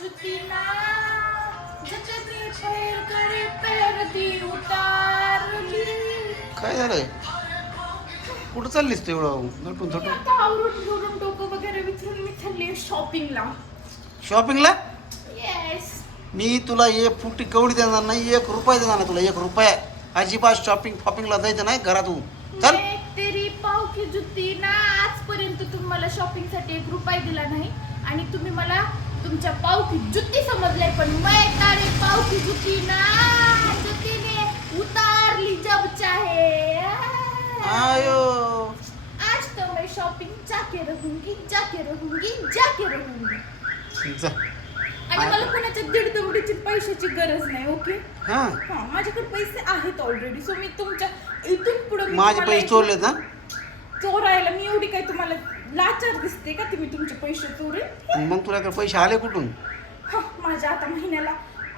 जुतीना करे उतारली काय झालंय? कुठं चाललीस तू एवढं? नटून थटून? आता आवरून बिवरून डोकं वगैरे विचारून मी चालली शॉपिंगला शॉपिंगला येस मी तुला एक फुटी कवडी देणार नाही एक रुपया देणार नाही तुला एक रुपया. अजिबात शॉपिंग फॉपिंगला जायचं नाही घरातून. चल. तेरी पाव की जुती. ना आजपर्यंत तुम्ही मला शॉपिंगसाठी एक रुपया दिला नाही आणि तुम्ही मला तुमच्या पाव की जुती समजले पण मैं तारे पाव की जुती ना जुतीने उतारली जब चाहे आयो. आज तो मैं शॉपिंग जाके रहूंगी जाके रहूंगी जाके रहूंगी. जा. आणि मला कोणाच्या दीड दमडीची पैशाची गरज नाही ओके? हा. माझ्याकडे पैसे आहेत ऑलरेडी सो मी तुमच्या इथून पुढे माझे पैसे चोरलेत ना चोरायला मी एवढी काय तुम्हाला लाचार दिसते का? तुम्ही तुमचे पैसे चोरे? आणि मग तुला पैसे आले कुठून? माझ्या आता महिन्याला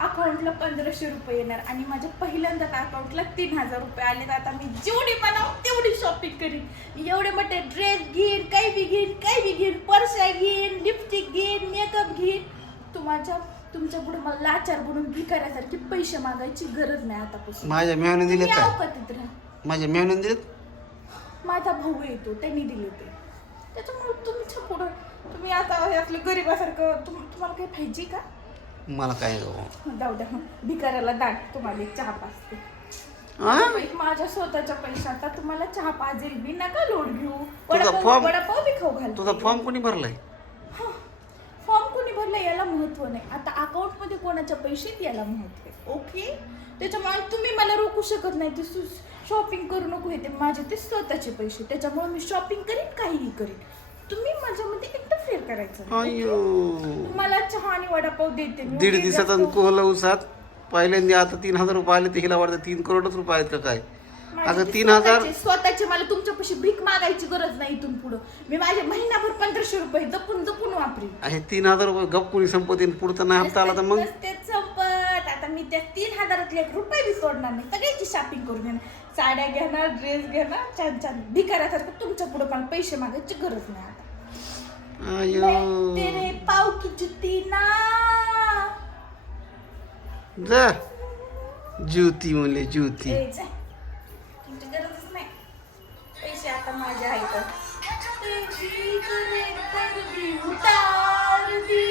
अकाउंटला पंधराशे रुपये येणार आणि माझ्या पहिल्यांदा अकाउंटला तीन हजार रुपये आले. तर आता मी जेवढी बनाव तेवढी शॉपिंग करीन. एवढे मोठे ड्रेस घेईन काही बी घेईन काही बी घेईन पर्सा घेईन लिपस्टिक घेईन मेकअप घेईन. तुमच्या तुमच्यापुढे मला लाचार बनून भिकाऱ्यासारखे पैसे मागायची गरज नाही आतापासून. माझ्या मेहने दिलेत तुम्ही काय अवकातीत राहा. माझ्या मेहने दिलेत? माझा भाऊ येतो त्यांनी दिले ते. त्याच्यामुळे तुमच्या पुढं तुम्ही आता हे असलं गरीबासारखं तुम तुम्हाला काही पाहिजे का? मला काय. जाऊ द्या मग भिकाऱ्याला दाट तुम्हाला एक चहा पाजते. हा? बाई, माझ्या स्वतःच्या पैशाचा तुम्हाला चहा पाजेल बी नका लोड घेऊ. वडापाव बी खाऊ घाल. तुझा फॉर्म कोणी भरलाय? फॉर्म कोणी भरला याला महत्त्व नाही. आता अकाउंटमध्ये कोणाच्या पैसे याला महत्त्व आहे. ओके? त्याच्यामुळे तुम्ही मला रोखू शकत नाही. ते शॉपिंग करू नको हे ते. माझे ते स्वतःचे पैसे त्याच्यामुळे मी शॉपिंग करीन काहीही करीन. तुम्ही माझ्यामध्ये इंटरफेअर करायचं. अयो तुम्हाला चहा आणि वडापाव देते मी दीड? दिवसात कोहला उसात. पहिल्यांदा आता तीन हजार रुपये आले ते हिला वाटतं तीन करोडच रुपये आहेत का काय? माझे अगं ते तीन हजार स्वतःचे- स्वतःचे मला तुमच्यापाशी भीक मागायची गरज नाही इथून पुढं. मी माझे महिनाभर पंधराशे रुपये जपून जपून वापरेन. आहे तीन हजार रुपये गप कोणी संपत्ती पुढचा नाही हप्ता आला तर मग? नसतेच मी त्या तीन हजारातले एक रुपये बी सोडणार नाही. सगळ्याची शॉपिंग करून घेणार साड्या घेणार ड्रेस घेणार छान छान. भिकाऱ्यासारखं तुमच्यापुढे मला पैसे मागायची गरज नाही आता. तेरे पाव की जुती ना. जा. ज्योती म्हणले ज्योती. ए, जा. तुमची गरजच नाही. पैसे आता माझे आहेत तेरी करे उतार दी